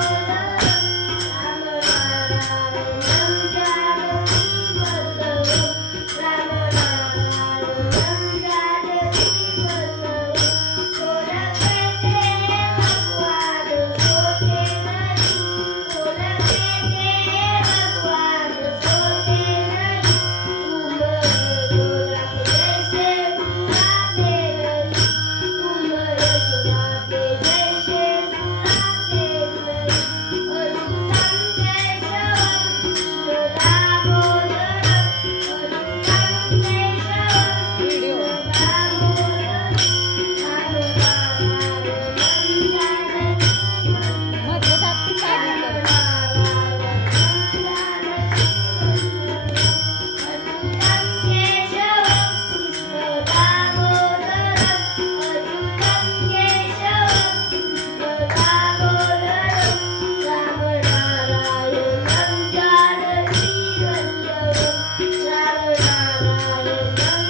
Ram Ram